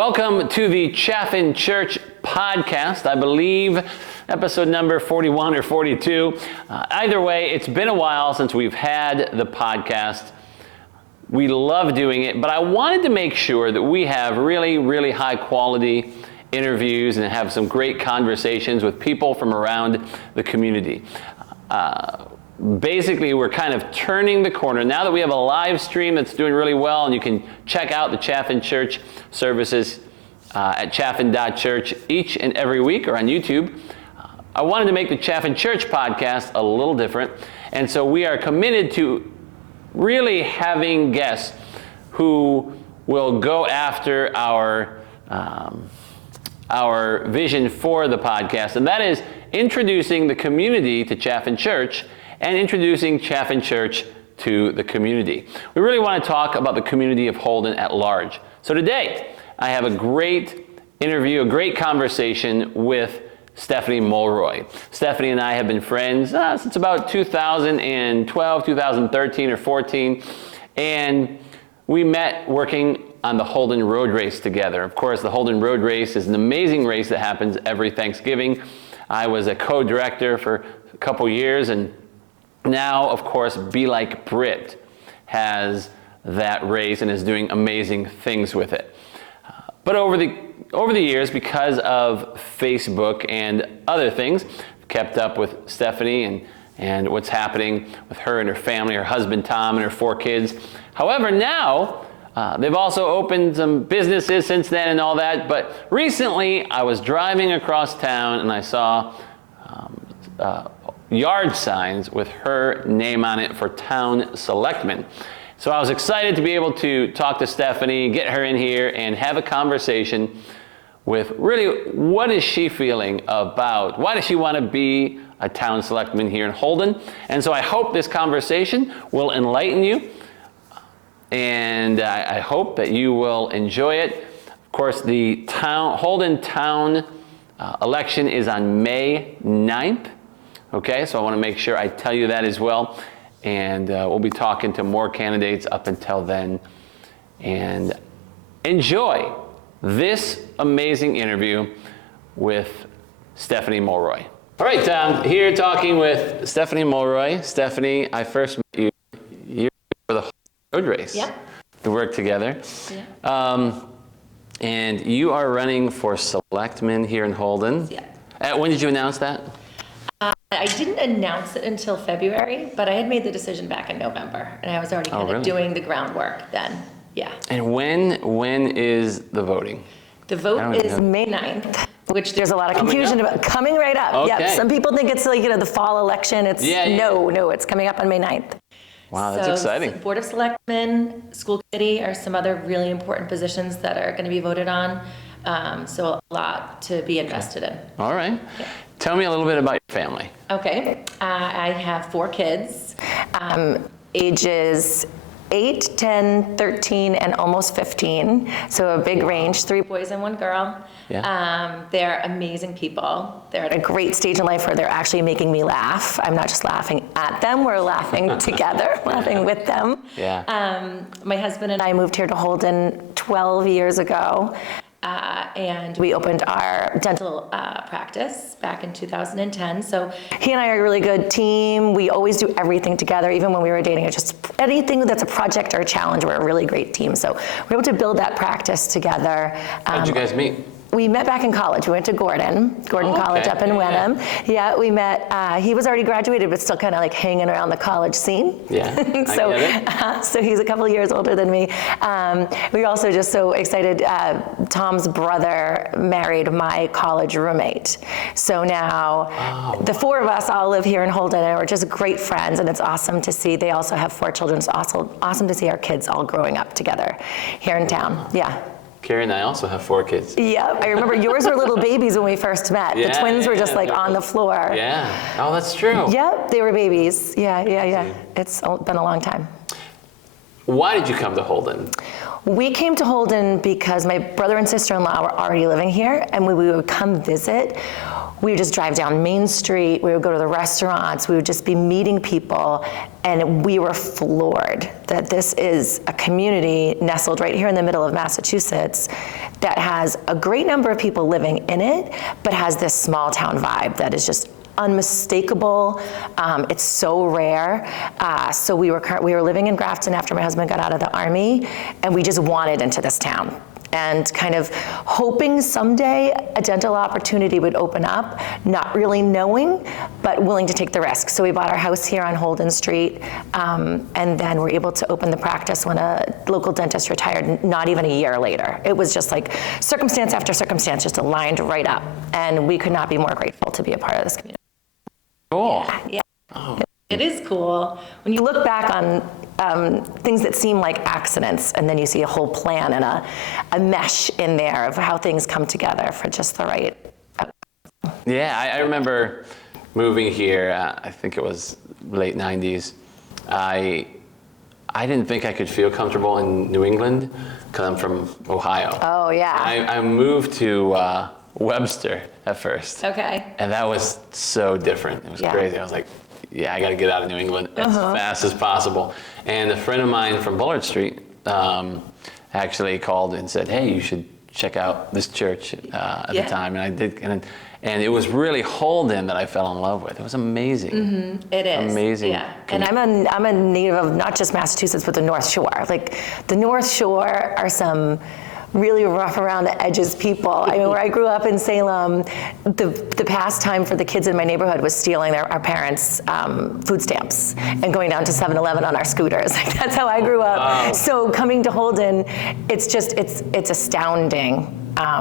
Welcome to the Chaffin Church podcast. I believe episode number 41 or 42. Either way, it's been a while since we've had the podcast. We love doing it, but I wanted to make sure that we have really high quality interviews and have some great conversations with people from around the community. Basically, we're kind of turning the corner. Now that we have a live stream that's doing really well, and you can check out the Chaffin Church services at chaffin.church each and every week or on YouTube, I wanted to make the Chaffin Church podcast a little different. And so we are committed to really having guests who will go after our vision for the podcast, and that is introducing the community to Chaffin Church and introducing Chaffin Church to the community. We really want to talk about the community of Holden at large. So today, I have a great interview, a great conversation with Stephanie Mulroy. Stephanie and I have been friends since about 2012, 2013 or 14, and we met working on the Holden Road Race together. Of course, the Holden Road Race is an amazing race that happens every Thanksgiving. I was a co-director for a couple years, and now, of course, Be Like Brit has that race and is doing amazing things with it. But over the years, because of Facebook and other things, I've kept up with Stephanie and what's happening with her and her family, her husband Tom and her 4 kids. However, now they've also opened some businesses since then and all that. But recently, I was driving across town and I saw yard signs with her name on it for town selectman. So I was excited to be able to talk to Stephanie, get her in here, and have a conversation with really what is she feeling about, why does she want to be a town selectman here in Holden? And so I hope this conversation will enlighten you, and I hope that you will enjoy it. Of course, the Holden town election is on May 9th. Okay, so I want to make sure I tell you that as well. And we'll be talking to more candidates up until then. And enjoy this amazing interview with Stephanie Mulroy. All right, I'm here talking with Stephanie Mulroy. Stephanie, I first met you for the road race. Yeah. We worked together. Yeah. And you are running for selectman here in Holden. Yeah. When did you announce that? I didn't announce it until February, but I had made the decision back in November, and I was already kind of doing the groundwork then. Yeah. And when is the voting? The vote is May 9th, which there's a lot of confusion about. Coming right up. Okay. Yep. Some people think it's like, the fall election. It's no, it's coming up on May 9th. Wow, that's exciting. Board of Selectmen, school committee are some other really important positions that are going to be voted on. So a lot to be invested in. All right. Yeah. Tell me a little bit about your family. Okay. I have 4 kids, ages 8, 10, 13, and almost 15. So a big range, 3 boys and 1 girl. Yeah. They're amazing people. They're at a great stage in life where they're actually making me laugh. I'm not just laughing at them, we're laughing together, laughing with them. Yeah. My husband and I moved here to Holden 12 years ago. And we opened our dental practice back in 2010. So he and I are a really good team. We always do everything together, even when we were dating. It's just anything that's a project or a challenge, we're a really great team. So we're able to build that practice together. How did you guys meet? We met back in college. We went to Gordon College up in Wenham. Yeah, we met, he was already graduated, but still kind of like hanging around the college scene. Yeah, so he's a couple of years older than me. We were also just so excited. Tom's brother married my college roommate. So now the 4 of us all live here in Holden, and we're just great friends, and it's awesome to see. They also have 4 children. It's also awesome to see our kids all growing up together here in town. Yeah. Carrie and I also have 4 kids. Yeah, I remember yours were little babies when we first met. The twins were just like on the floor. Yeah, oh, that's true. Yep, they were babies. Yeah. It's been a long time. Why did you come to Holden? We came to Holden because my brother and sister-in-law were already living here, and when we would come visit, we would just drive down Main Street, we would go to the restaurants, we would just be meeting people, And we were floored that this is a community nestled right here in the middle of Massachusetts that has a great number of people living in it, but has this small town vibe that is just unmistakable. It's so rare. So we were living in Grafton after my husband got out of the Army, and we just wanted into this town. And kind of hoping someday a dental opportunity would open up, not really knowing, but willing to take the risk. So we bought our house here on Holden Street, and then were able to open the practice when a local dentist retired, not even a year later. It was just like circumstance after circumstance just aligned right up. And we could not be more grateful to be a part of this community. Cool. Yeah. Oh. It is cool. When you look back on things that seem like accidents, and then you see a whole plan and a mesh in there of how things come together for just the right outcome. Yeah, I remember moving here, I think it was late 90s. I didn't think I could feel comfortable in New England because I'm from Ohio. Oh, yeah. I moved to Webster at first. Okay. And that was so different. It was crazy. I was like, yeah, I got to get out of New England as fast as possible. And a friend of mine from Bullard Street actually called and said, hey, you should check out this church at the time. And I did. And it was really Holden that I fell in love with. It was amazing. Mm-hmm. It is. Amazing. Yeah. And I'm a native of not just Massachusetts, but the North Shore. Like, the North Shore are some really rough around the edges people. I mean, where I grew up in Salem, the pastime for the kids in my neighborhood was stealing our parents' food stamps and going down to 7-Eleven on our scooters. Like, that's how I grew up. Wow. So coming to Holden, it's astounding.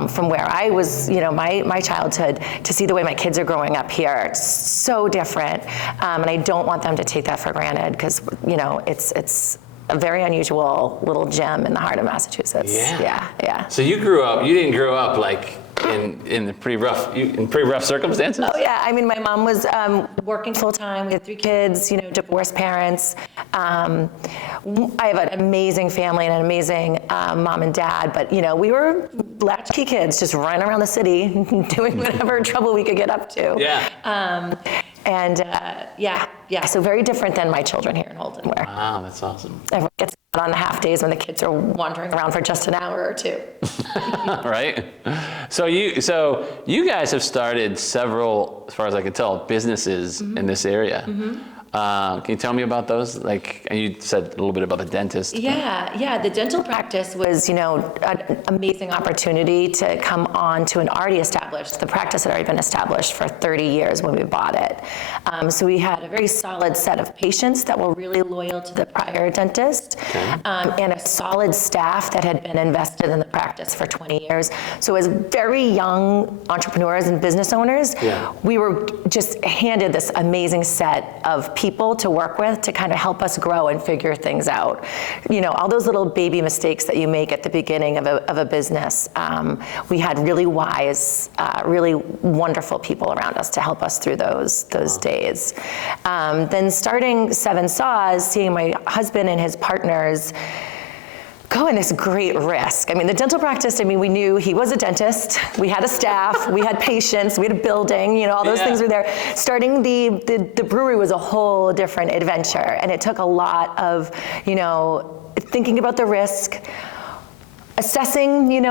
From where I was, my childhood, to see the way my kids are growing up here, it's so different. And I don't want them to take that for granted, because, it's a very unusual little gem in the heart of Massachusetts. Yeah. So you didn't grow up like in pretty rough circumstances? Oh yeah, I mean, my mom was working full time. We had 3 kids, divorced parents. I have an amazing family and an amazing mom and dad, but we were latchkey kids, just running around the city, doing whatever trouble we could get up to. Yeah. So very different than my children here in Holden, where wow, that's awesome. Everyone gets out on the half days when the kids are wandering around for just an hour or 2. Right. So you guys have started several, as far as I can tell, businesses in this area. Mm-hmm. Can you tell me about those? And you said a little bit about the dentist. Yeah. The dental practice was, an amazing opportunity to come on to an already established. The practice had already been established for 30 years when we bought it. So we had a very solid set of patients that were really loyal to the prior dentist, and a solid staff that had been invested in the practice for 20 years. So as very young entrepreneurs and business owners, we were just handed this amazing set of people to work with to kind of help us grow and figure things out. All those little baby mistakes that you make at the beginning of a business. We had really wise, really wonderful people around us to help us through those days. Then starting 7 Saws, seeing my husband and his partners go in this great risk. I mean, the dental practice, we knew he was a dentist, we had a staff, we had patients, we had a building, all those things were there. Starting the brewery was a whole different adventure, and it took a lot of, thinking about the risk, assessing,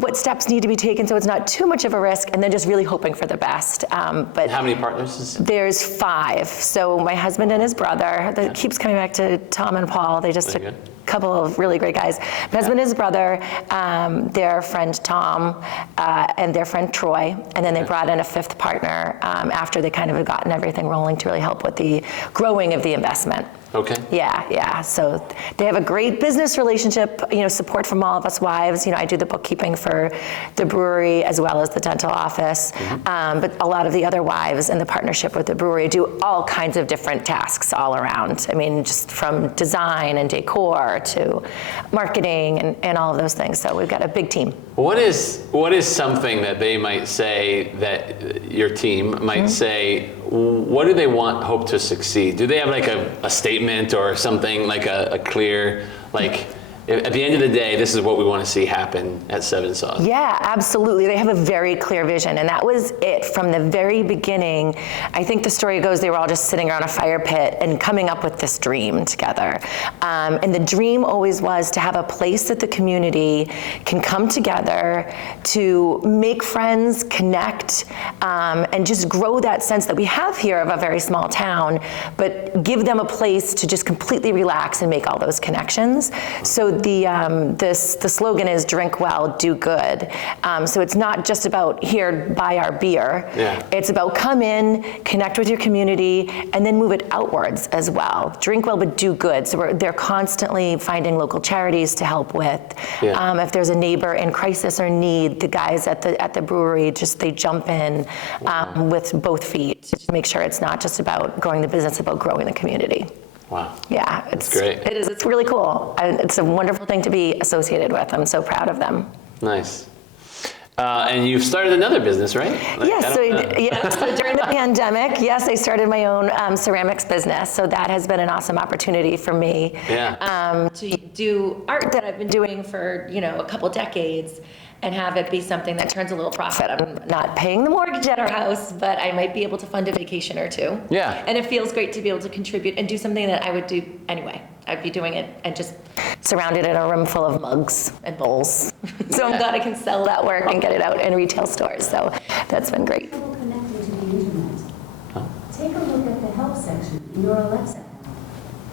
what steps need to be taken so it's not too much of a risk, and then just really hoping for the best. But how many partners? There's 5. So my husband and his brother, that keeps coming back to Tom and Paul. They just took couple of really great guys. My husband and his brother, their friend Tom, and their friend Troy, and then they brought in a 5th partner after they kind of had gotten everything rolling to really help with the growing of the investment. Okay. Yeah. So they have a great business relationship, support from all of us wives. I do the bookkeeping for the brewery as well as the dental office. Mm-hmm. But a lot of the other wives in the partnership with the brewery do all kinds of different tasks all around. Just from design and decor to marketing and all of those things. So we've got a big team. What is something that they might say, that your team might say, what do they hope to succeed? Do they have like a statement or something, like a clear, at the end of the day, this is what we want to see happen at Seven Saws. Yeah, absolutely. They have a very clear vision, and that was it from the very beginning. I think the story goes they were all just sitting around a fire pit and coming up with this dream together. And the dream always was to have a place that the community can come together to make friends, connect, and just grow that sense that we have here of a very small town, but give them a place to just completely relax and make all those connections. So the slogan is drink well, do good. So it's not just about here, buy our beer. Yeah. It's about come in, connect with your community, and then move it outwards as well. Drink well, but do good. So they're constantly finding local charities to help with. Yeah. If there's a neighbor in crisis or need, the guys at the brewery, they jump in with both feet to make sure it's not just about growing the business, it's about growing the community. Wow. Yeah, it's great. It is. It's really cool. It's a wonderful thing to be associated with. I'm so proud of them. Nice. And you've started another business, right? Yes. So during the pandemic, yes, I started my own ceramics business. So that has been an awesome opportunity for me. Yeah. To do art that I've been doing for a couple decades, and have it be something that turns a little profit. I'm not paying the mortgage at our house, but I might be able to fund a vacation or two. Yeah. And it feels great to be able to contribute and do something that I would do anyway. I'd be doing it and just surrounded in a room full of mugs and bowls. So I'm glad I can sell that work and get it out in retail stores. So that's been great. People connected to the internet. Take a look at the help section in your Alexa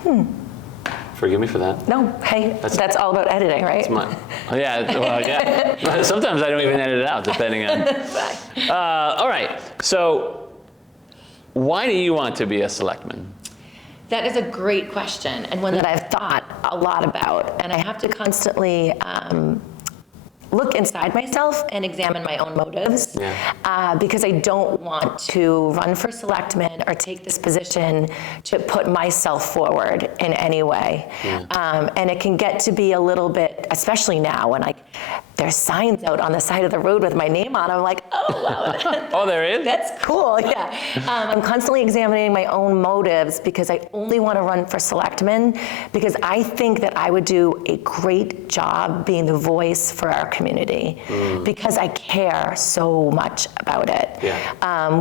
app. Forgive me for that. No, hey, that's all about editing, right? Yeah. Sometimes I don't even edit it out, depending on. All right. So, why do you want to be a selectman? That is a great question, and one that I've thought a lot about, and I have to constantly look inside myself and examine my own motives, because I don't want to run for selectman or take this position to put myself forward in any way. And it can get to be a little bit, especially now when there's signs out on the side of the road with my name on. I'm like, oh, wow. Oh, there is? That's cool, yeah. I'm constantly examining my own motives because I only want to run for selectman because I think that I would do a great job being the voice for our community because I care so much about it.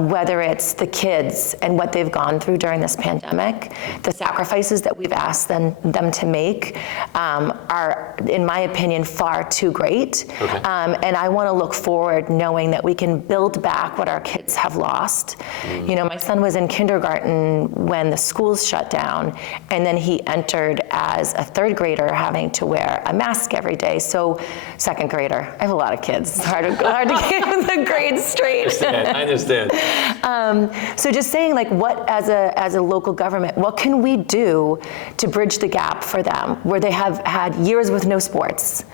Whether it's the kids and what they've gone through during this pandemic, the sacrifices that we've asked them to make are, in my opinion, far too great. And I want to look forward knowing that we can build back what our kids have lost. My son was in kindergarten when the schools shut down, and then he entered as a third grader having to wear a mask every day. So second grader, I have a lot of kids. It's hard to keep the grades straight. I understand. So just saying, what as a local government, what can we do to bridge the gap for them, where they have had years with no sports,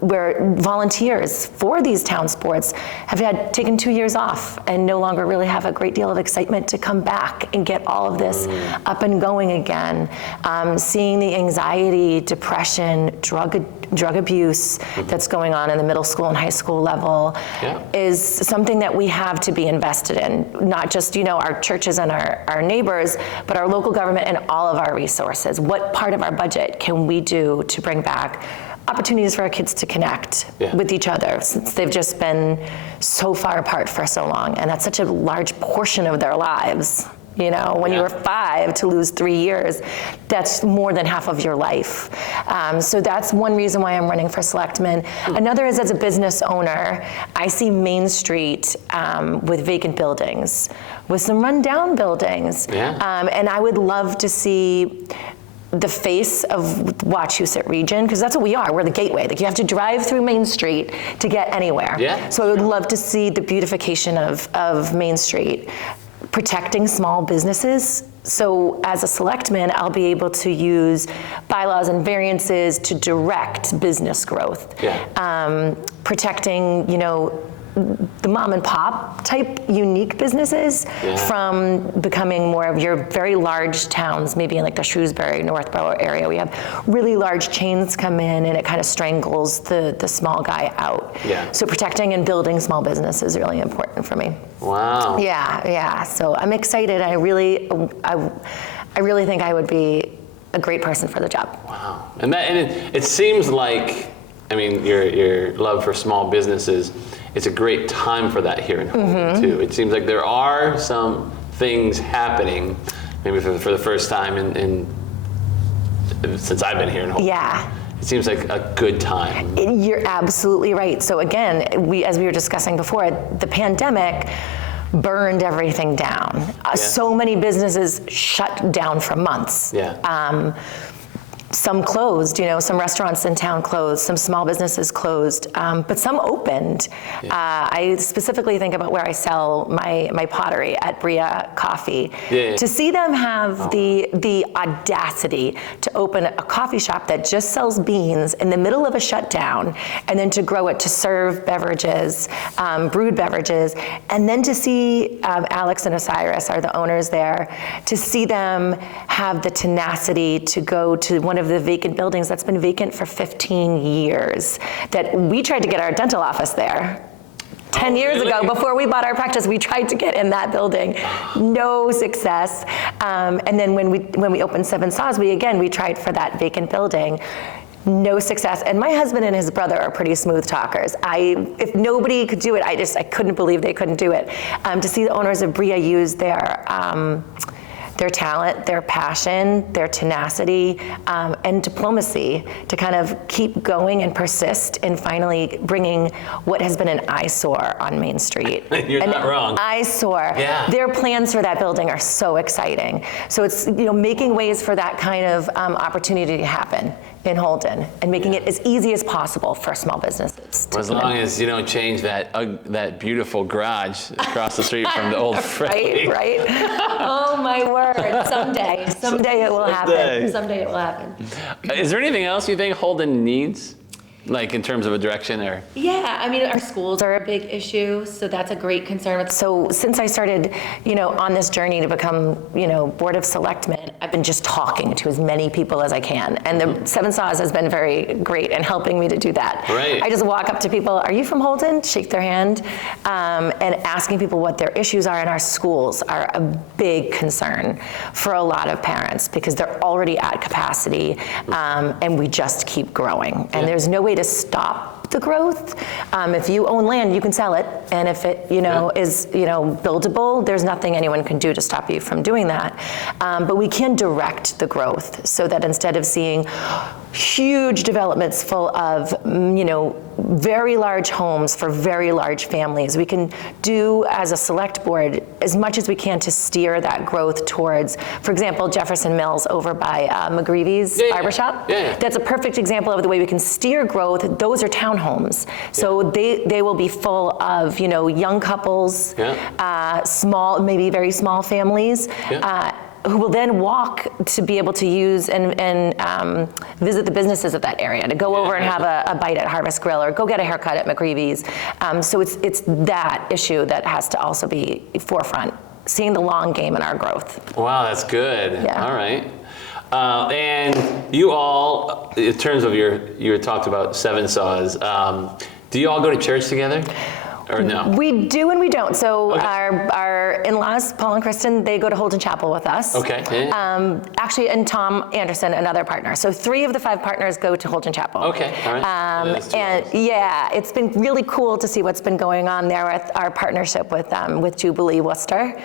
where volunteers for these town sports have taken 2 years off and no longer really have a great deal of excitement to come back and get all of this up and going again. Seeing the anxiety, depression, drug abuse that's going on in the middle school and high school level is something that we have to be invested in, not just our churches and our neighbors, but our local government and all of our resources. What part of our budget can we do to bring back opportunities for our kids to connect with each other, since they've just been so far apart for so long, and that's such a large portion of their lives. When you were 5, to lose 3 years, that's more than half of your life. So that's one reason why I'm running for selectman. Another is, as a business owner, I see Main Street with vacant buildings, with some rundown buildings. And I would love to see the face of Wachusett region, because that's what we are. We're the gateway. You have to drive through Main Street to get anywhere. So I would love to see the beautification of Main Street, protecting small businesses. So as a selectman, I'll be able to use bylaws and variances to direct business growth. Protecting, the mom and pop type unique businesses from becoming more of your very large towns, maybe in the Shrewsbury, Northborough area. We have really large chains come in and it kind of strangles the small guy out. So protecting and building small business is really important for me. Wow. So I'm excited. I really think I would be a great person for the job. Wow. And it seems like, I mean, your love for small businesses, it's a great time for that here in Holden too. It seems like there are some things happening, maybe for the first time since I've been here in Holden. Yeah. It seems like a good time. You're absolutely right. So again, as we were discussing before, the pandemic burned everything down. So many businesses shut down for months. Yeah. Some closed, some restaurants in town closed, some small businesses closed, but some opened. Yeah. I specifically think about where I sell my pottery at Bria Coffee. Yeah. To see them have the audacity to open a coffee shop that just sells beans in the middle of a shutdown, and then to grow it to serve beverages, brewed beverages, and then to see Alex and Osiris are the owners there, to see them have the tenacity to go to one of the vacant buildings that's been vacant for 15 years, that we tried to get our dental office there. 10 years ago, before we bought our practice, we tried to get in that building. No success. And then when we opened Seven Saws, we tried for that vacant building. No success. And my husband and his brother are pretty smooth talkers. If nobody could do it, I couldn't believe they couldn't do it. To see the owners of Bria use their talent, their passion, their tenacity, and diplomacy to kind of keep going and persist in finally bringing what has been an eyesore on Main Street. You're not wrong. Eyesore. Yeah. Their plans for that building are so exciting. So it's making ways for that kind of opportunity to happen in Holden and making it as easy as possible for small businesses. As long as you don't change that beautiful garage across the street from the old Freddy. Right. Oh my word! Someday it will happen. Someday it will happen. Is there anything else you think Holden needs, like in terms of a direction or? Yeah, I mean, our schools are a big issue, so that's a great concern. So since I started, on this journey to become, Board of Selectmen, I've been just talking to as many people as I can. And the Seven Saws has been very great in helping me to do that. Right. I just walk up to people, are you from Holden? Shake their hand, and asking people what their issues are in our schools are a big concern for a lot of parents because they're already at capacity, and we just keep growing. And there's no way to stop the growth. If you own land, you can sell it, and if it, is, buildable, there's nothing anyone can do to stop you from doing that. But we can direct the growth so that instead of seeing huge developments full of, very large homes for very large families, we can do as a select board as much as we can to steer that growth towards, for example, Jefferson Mills over by McGreevy's barbershop. Yeah. That's a perfect example of the way we can steer growth. Those are townhomes. So they will be full of, young couples, small, maybe very small families, who will then walk to be able to use and visit the businesses of that area, to go over and have a bite at Harvest Grill or go get a haircut at McGreevy's. So it's that issue that has to also be forefront, seeing the long game in our growth. Wow, that's good. Yeah. All right. And you all, in terms of you talked about Seven Saws, do you all go to church together? Or no? We do and we don't. So our in-laws, Paul and Kristen, they go to Holden Chapel with us. Okay. Yeah. Actually, and Tom Anderson, another partner. So 3 of the 5 partners go to Holden Chapel. Okay. All right. It's been really cool to see what's been going on there with our partnership with Jubilee Worcester.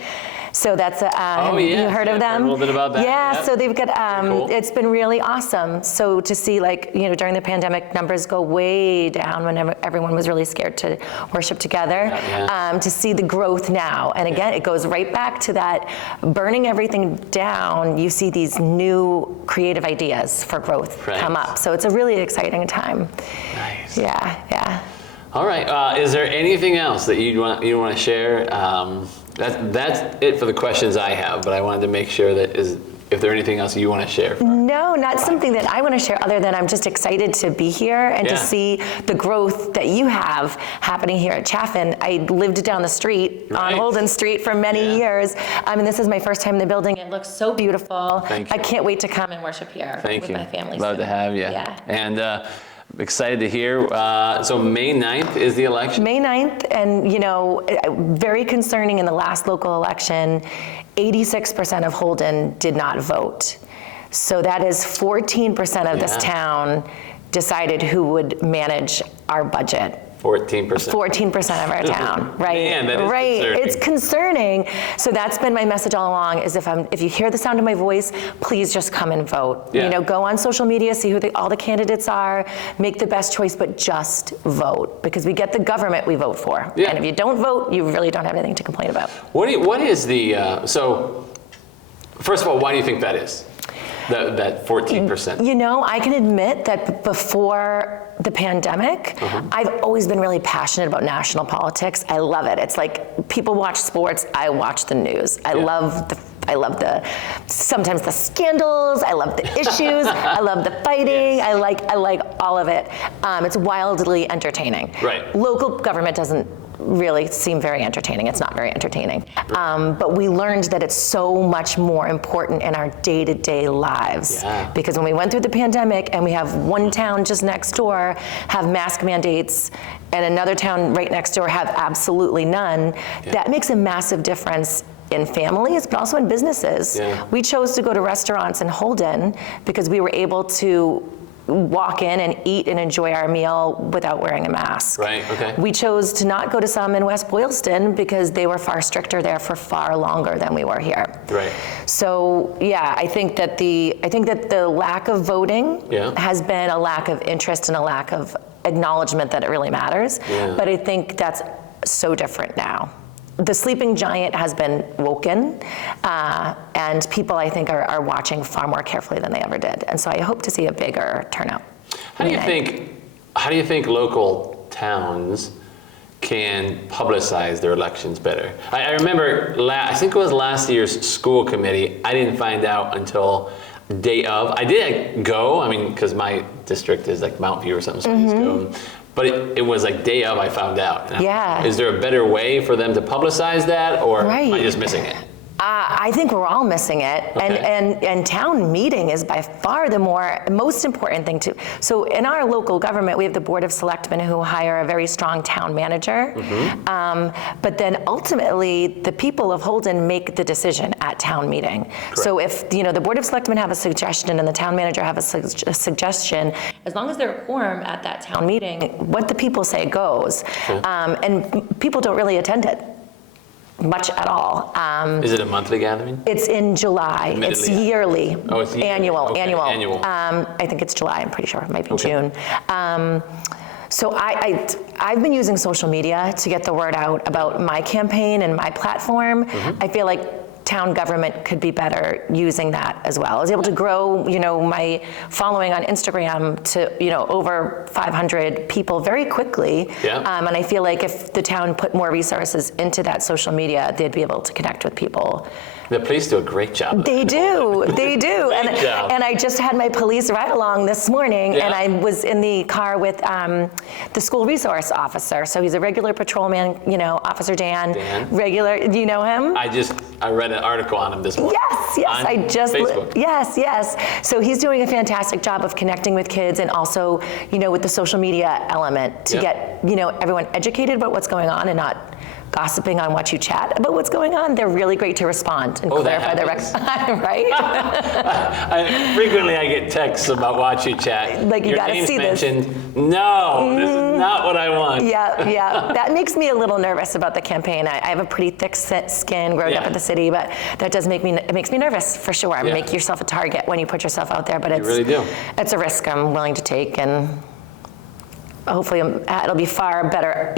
So that's you heard of them? A little bit about that. Yeah. Yep. So they've got Cool. it's been really awesome. So to see during the pandemic, numbers go way down when everyone was really scared to worship together. To see the growth now, and again, it goes right back to that burning everything down. You see these new creative ideas for growth come up. So it's a really exciting time. Nice. Yeah. All right. Is there anything else that you want to share? That's it for the questions I have, but I wanted to make sure that if there's anything else you want to share. No, not something that I want to share other than I'm just excited to be here and to see the growth that you have happening here at Chaffin. I lived down the street on Holden Street for many years. And this is my first time in the building. It looks so beautiful. Thank you. I can't wait to come and worship here with my family. Love to have you. Yeah. And excited to hear. So May 9th is the election? May 9th, and very concerning in the last local election, 86% of Holden did not vote. So that is 14% of this town decided who would manage our budget. 14%. 14% of our town, right? Man, that is right. concerning. It's concerning. So that's been my message all along: is if you hear the sound of my voice, please just come and vote. Yeah. You know, go on social media, see who all the candidates are, make the best choice, but just vote, because we get the government we vote for. Yeah. And if you don't vote, you really don't have anything to complain about. What is the so? First of all, why do you think that is? That 14%. You know, I can admit that before the pandemic, I've always been really passionate about national politics. I love it. It's like people watch sports, I watch the news. I love the sometimes the scandals. I love the issues. I love the fighting. I like all of it. It's wildly entertaining. Right. Local government doesn't really seem very entertaining. It's not very entertaining. But we learned that it's so much more important in our day-to-day lives. Yeah. Because when we went through the pandemic and we have one town just next door have mask mandates and another town right next door have absolutely none, that makes a massive difference in families, but also in businesses. Yeah. We chose to go to restaurants in Holden because we were able to walk in and eat and enjoy our meal without wearing a mask. Right, okay. We chose to not go to some in West Boylston because they were far stricter there for far longer than we were here. Right. So yeah, I think that the lack of voting has been a lack of interest and a lack of acknowledgement that it really matters. Yeah. But I think that's so different now. The sleeping giant has been woken, and people, I think, are watching far more carefully than they ever did. And so I hope to see a bigger turnout. How do you think local towns can publicize their elections better? I remember, I think it was last year's school committee, I didn't find out until day of. I did go, I mean, because my district is like Mount View or something, so I used to go. But it was like day of I found out. Yeah. Is there a better way for them to publicize that, or am I Right. just missing it? I think we're all missing it, Okay. and town meeting is by far the most important thing to. So in our local government, we have the Board of Selectmen who hire a very strong town manager, but then ultimately the people of Holden make the decision at town meeting. So if the Board of Selectmen have a suggestion and the town manager have a suggestion, as long as they're a quorum at that town meeting, what the people say goes, and people don't really attend it much at all. Is it a monthly gathering? It's in July. It's Admittedly. yearly. Oh, it's yearly. Annual. Okay, annual. I think it's July. I'm pretty sure it might be June. So I've been using social media to get the word out about my campaign and my platform. I feel like town government could be better using that as well. I was able to grow, my following on Instagram to, over 500 people very quickly. Yeah. And I feel like if the town put more resources into that social media, they'd be able to connect with people. The police do a great job. They do, they do. Great job. And I just had my police ride along this morning, and I was in the car with the school resource officer. So he's a regular patrolman, Officer Dan. Regular, do you know him? I read an article on him this morning. Yes, on Facebook. Yes. So he's doing a fantastic job of connecting with kids, and also, with the social media element to get, everyone educated about what's going on and not gossiping on Watch You Chat about what's going on. They're really great to respond and clarify their right? Frequently I get texts about Watch You Chat. Like, you Your gotta name's see this. mentioned. No, this is not what I want. Yeah. That makes me a little nervous about the campaign. I have a pretty thick skin growing up in the city, but that does makes me nervous for sure. Make yourself a target when you put yourself out there, but You really do. It's a risk I'm willing to take, and hopefully it'll be far better,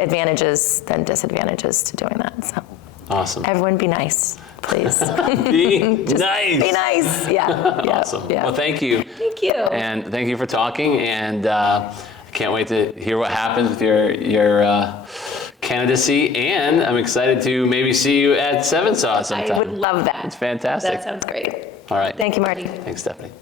advantages than disadvantages to doing that. So Awesome. everyone be nice, please. Be nice. Be nice. Yeah. Awesome. Yeah. Well, thank you. Thank you. And thank you for talking. And I can't wait to hear what happens with your candidacy. And I'm excited to maybe see you at Seven Saw sometime. I would love that. It's fantastic. That sounds great. All right. Thank you, Marty. Thanks, Stephanie.